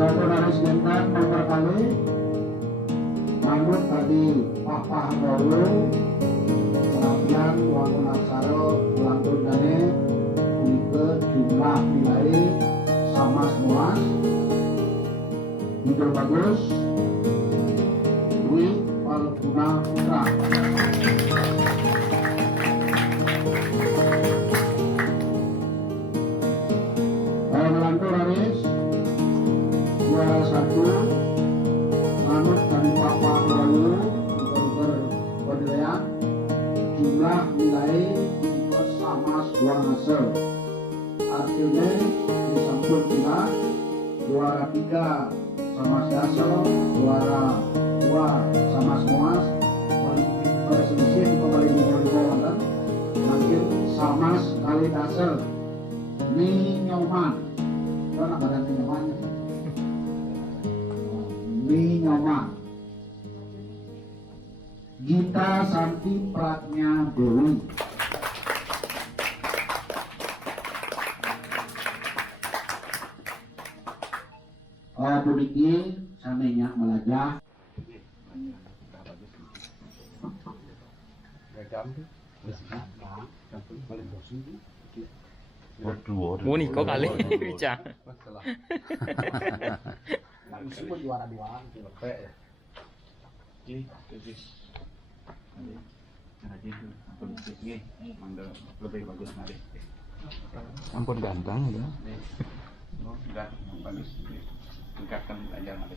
Saudara Sintan nomor kali manut tadi Papa Gaulu Serapian Wangun Aksara Lantun Dane ke jumlah nilai sama semua hidup bagus Dwi Palguna Putra. Melantur Haris juara 1 manut dari Papa Gaulu penilaian jumlah nilai sama semua hasil. Artinya disampun kita juara 3 sama hasil, juara 2 sama semua berselisih kembali diperlukan makin sama sekali hasil. Ni nyoman karena badan ni nyoman ni nyoman Gita Santi Pratnya Dewi. Budiki sanenya melajah. Oh nih kok kali Cah. Semua juara 2 ya. Lebih bagus nanti. Ampun ganteng ya. Enggak, bagus. Tingkatkan aja nanti.